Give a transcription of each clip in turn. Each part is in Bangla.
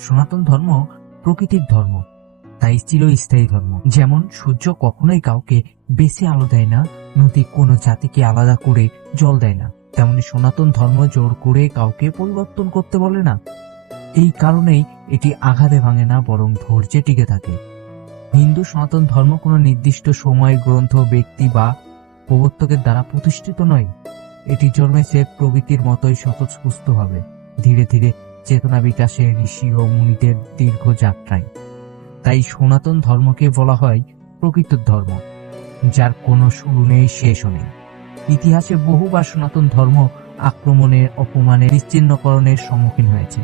সনাতন ধর্ম প্রকৃতির ধর্ম, তাই চিরস্থায়ী ধর্ম। যেমন সূর্য কখনোই কাউকে বেশি আলো দেয় না, নদী কোনো জাতিকে আলাদা করে জল দেয় না। তেমনি সনাতন ধর্ম জোর করে কাউকে পরিবর্তন করতে বলে না। এই কারণেই এটি আঘাতে ভাঙে না, বরং ধৈর্যে টিকে থাকে। হিন্দু সনাতন ধর্ম কোনো নির্দিষ্ট সময়, গ্রন্থ, ব্যক্তি বা প্রবর্তকের দ্বারা প্রতিষ্ঠিত নয়। এটি জন্মেছে প্রকৃতির মতোই স্বতঃস্ফূর্তভাবে ধীরে ধীরে চেতনা বিকাশে ঋষি ও মুনিদের দীর্ঘ যাত্রায়। তাই সনাতন ধর্মকে বলা হয় প্রকৃত ধর্ম, যার কোনো শুরু নেই, শেষও নেই। ইতিহাসে বহুবার সনাতন ধর্ম আক্রমণের, অপমানের বিচ্ছিন্নকরণের সম্মুখীন হয়েছে।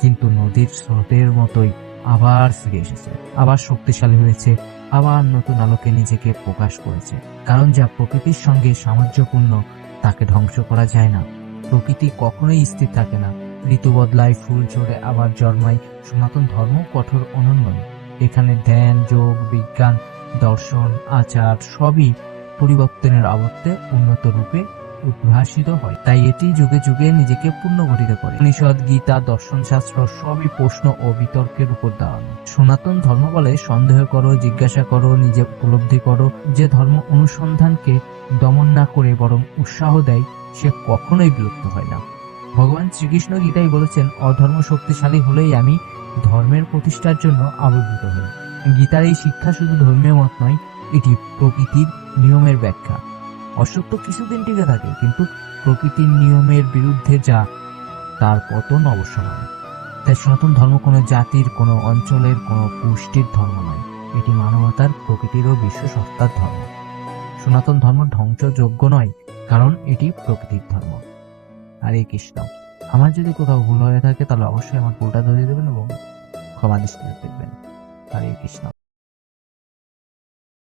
কিন্তু নদীর স্রোতের মতোই আবার ফিরে এসেছে, আবার শক্তিশালী হয়েছে, আবার নতুন আলোকে নিজেকে প্রকাশ করেছে। কারণ যা প্রকৃতির সঙ্গে সামঞ্জস্যপূর্ণ, তাকে ধ্বংস করা যায় না। প্রকৃতি কখনোই স্থির থাকে না। ঋতু বদলায় ফুল ঝরে আবার জন্মায় সনাতন ধর্ম কঠোর অনন্য। এখানে ধ্যান, যোগ, বিজ্ঞান, দর্শন, আচার সবই পরিবর্তনের আবর্তে উন্নত রূপে উদ্ভাসিত হয়। তাই এটি যুগে যুগে নিজেকে পূর্ণ গঠিত করে। উপনিষদ, গীতা দর্শন শাস্ত্র সবই প্রশ্ন ও বিতর্কের উপর দাঁড়ানো। সনাতন ধর্ম বলে সন্দেহ করো, জিজ্ঞাসা করো, নিজে উপলব্ধি করো। যে ধর্ম অনুসন্ধানকে দমন না করে বরং উৎসাহ দেয়, সে কখনোই বিলুপ্ত হয় না। ভগবান শ্রীকৃষ্ণ গীতাই বলেছেন, অধর্ম শক্তিশালী হলেই আমি ধর্মের প্রতিষ্ঠার জন্য আবির্ভূত হই। গীতার এই শিক্ষা শুধু ধর্মীয় মত নয়, এটি প্রকৃতির নিয়মের ব্যাখ্যা। অসত্য কিছুদিন টিকে থাকে, কিন্তু প্রকৃতির নিয়মের বিরুদ্ধে যা, তার পতন অবশ্যই তাই সনাতন ধর্ম কোনো জাতির, কোনো অঞ্চলের, কোনো পুষ্টির ধর্ম নয়। এটি মানবতার, প্রকৃতির ও বিশ্ব সত্তার ধর্ম। সনাতন ধর্ম ধ্বংসযোগ্য নয়, কারণ এটি প্রকৃতির ধর্ম। হরে কৃষ্ণ। আমার যদি কোথাও ভুল হয়ে থাকে, তাহলে অবশ্যই আমার ভুলটা ধরিয়ে দেবেন এবং ক্ষমা দৃষ্টিতে দেখবেন। হরে কৃষ্ণ।